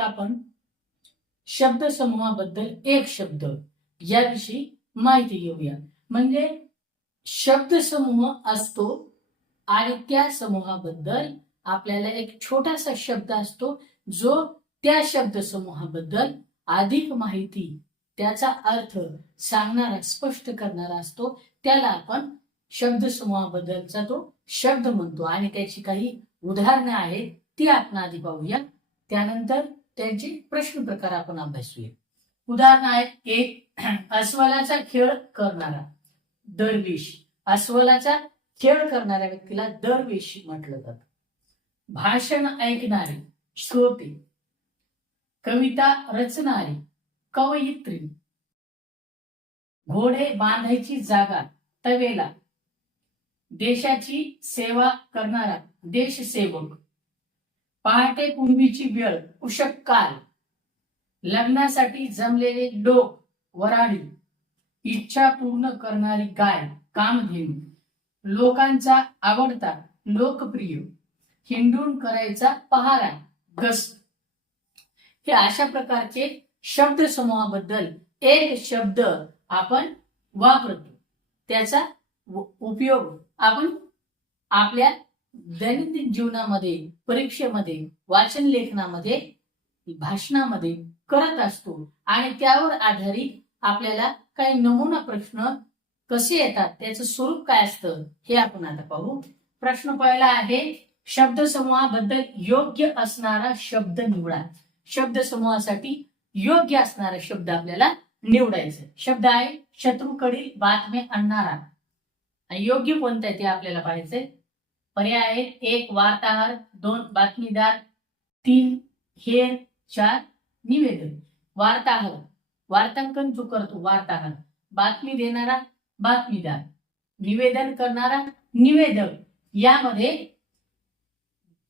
आपण शब्द समूहाबद्दल एक शब्द याविषयी माहिती घेऊया. म्हणजे शब्द समूह असतो आणि त्या समूहाबद्दल आपल्याला एक छोटासा शब्द असतो जो त्या शब्द समूहाबद्दल अधिक माहिती त्याचा अर्थ सांगणारा स्पष्ट करणारा असतो. त्याला आपण शब्द समूहाबद्दलचा तो शब्द म्हणतो. आणि त्याची काही उदाहरणं आहेत ती आपण आधी पाहूया. त्यानंतर त्यांचे प्रश्न प्रकार आपण अभ्यासूया. उदाहरण आहे एक अस्वलाचा खेळ करणारा दरवेश. अस्वलाचा खेळ करणाऱ्या व्यक्तीला दरवेश म्हटलं जात. भाषण ऐकणारे श्रोते. कविता रचणारे कवयित्री. घोडे बांधायची जागा तवेला. देशाची सेवा करणारा देशसेवक. पहाटे पूर्वीची वेळ उषक काल. लग्नासाठी जमलेले लोक वराडी. इच्छा पूर्ण करणारी गाय कामधेनू. लोकांचा आवडता लोकप्रिय. हिंडून करायचा पहारा गस्त. हे अशा प्रकारचे शब्द समूहाबद्दल एक शब्द आपण वापरतो. त्याचा उपयोग आपण आपल्या दैनंदिन जीवनामध्ये परीक्षेमध्ये वाचन लेखनामध्ये भाषणामध्ये करत असतो. आणि त्यावर आधारित आपल्याला काही नमुना प्रश्न कसे येतात त्याचं स्वरूप काय असतं हे आपण आता पाहू. प्रश्न पहिला आहे शब्द समूहाबद्दल योग्य असणारा शब्द निवडा. शब्द समूहासाठी योग्य असणारा शब्द आपल्याला निवडायचा. शब्द आहे शत्रूकडील बातमी आणणारा. आणि योग्य कोणता आहे ते आपल्याला पाहायचंय? पर्याय आहेत एक वार्ताहर. दोन बातमीदार. तीन हेर. चार निवेदन. वार्ताहर. वार्तांकन जो करतो वार्ताहर. बातमी देणारा बातमीदार. निवेदन करणारा निवेदक. यामध्ये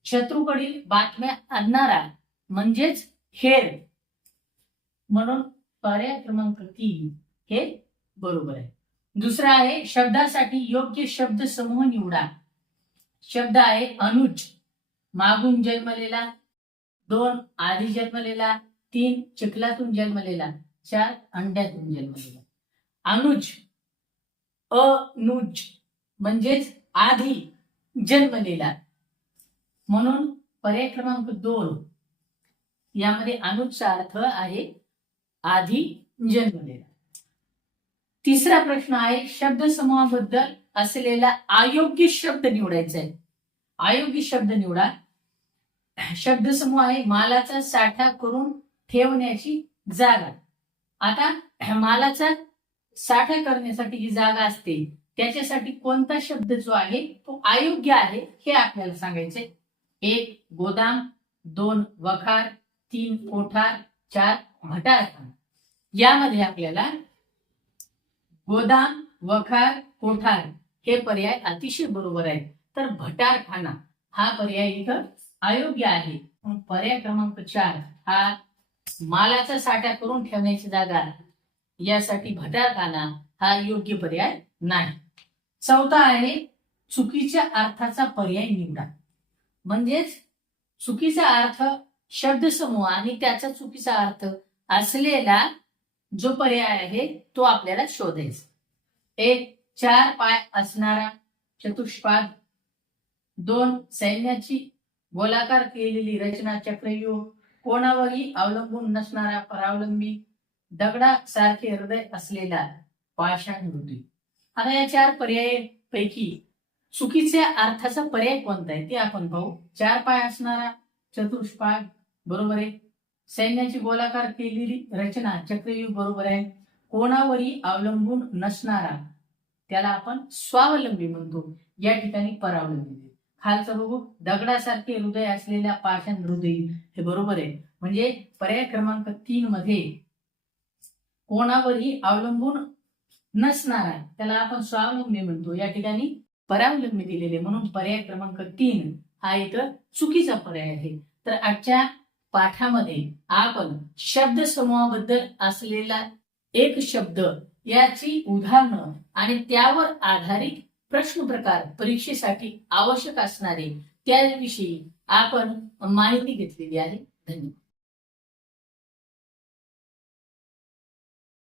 शत्रूकडील बातम्या आणणारा म्हणजेच हेर. म्हणून पर्याय क्रमांक तीन हे बरोबर आहे. दुसरा आहे शब्दासाठी योग्य शब्द समूह निवडा. शब्द आहे अनुज. मागून जन्मलेला दोन आधी जन्मलेला तीन चिखलातून जन्मलेला चार अंड्यातून जन्मलेला. अनुज अनुज म्हणजेच आधी जन्मलेला. म्हणून पर्याय क्रमांक दोन यामध्ये अनुजचा अर्थ आहे आधी जन्मलेला. तिसरा प्रश्न आहे शब्द समूहाबद्दल असलेला अयोग्य शब्द निवडायचा आहे. अयोग्य शब्द निवडा. शब्द समूह आहे मालाचा साठा करून ठेवण्याची जागा. आता मालाचा साठा करण्यासाठी जी जागा असते त्याच्यासाठी कोणता शब्द जो आहे तो अयोग्य आहे हे आपल्याला सांगायचंय. एक गोदाम. दोन वखार. तीन कोठार. चार भटारखाना यामध्ये आपल्याला गोदाम वखार कोठार हे पर्याय अतिशय बरोबर आहे तर भटारखाना हा पर्याय इथं अयोग्य आहे. पर्याय क्रमांक चार हा मालाचा साठा करून ठेवण्याची जागा यासाठी भटारखाना हा योग्य पर्याय नाही. चौथा आहे चुकीच्या अर्थाचा पर्याय निवडा. म्हणजेच चुकीचा अर्थ शब्दसमूह आणि त्याचा चुकीचा अर्थ असलेला जो पर्याय आहे तो आपल्याला शोधायचा. एक चार पाय असणारा चतुष्पाद. दोन सैन्याची गोलाकार केलेली रचना चक्रव्यूह. कोणावरही अवलंबून नसणारा परावलंबी. दगडासारखे हृदय असलेला पाषाण हृदय आता या चार पर्यायापैकी चुकीच्या अर्थाचा पर्याय कोणता आहे? ते आपण पाहू. चार पाय असणारा चतुष्पाद. बरोबर आहे? सैन्याची गोलाकार केलेली रचना चक्रव्यूह बरोबर आहे. कोणावरही अवलंबून नसणारा त्याला आपण स्वावलंबी म्हणतो. या ठिकाणी परावलंबी खालचं बघू दगडासारखे हृदय असलेल्या पाषाण हृदय हे बरोबर आहे. म्हणजे पर्याय क्रमांक तीन मध्ये कोणावरही अवलंबून नसणारा त्याला आपण स्वावलंबी म्हणतो. या ठिकाणी परावलंबी दिलेले म्हणून पर्याय क्रमांक तीन हा इथं चुकीचा पर्याय आहे. तर आजच्या पाठामध्ये आपण शब्द समूहाबद्दल असलेला एक शब्द याची उदाहरणं आणि त्यावर आधारित प्रश्न प्रकार परीक्षेसाठी आवश्यक असणारे त्याविषयी आपण माहिती घेतलेली आहे. धन्यवाद.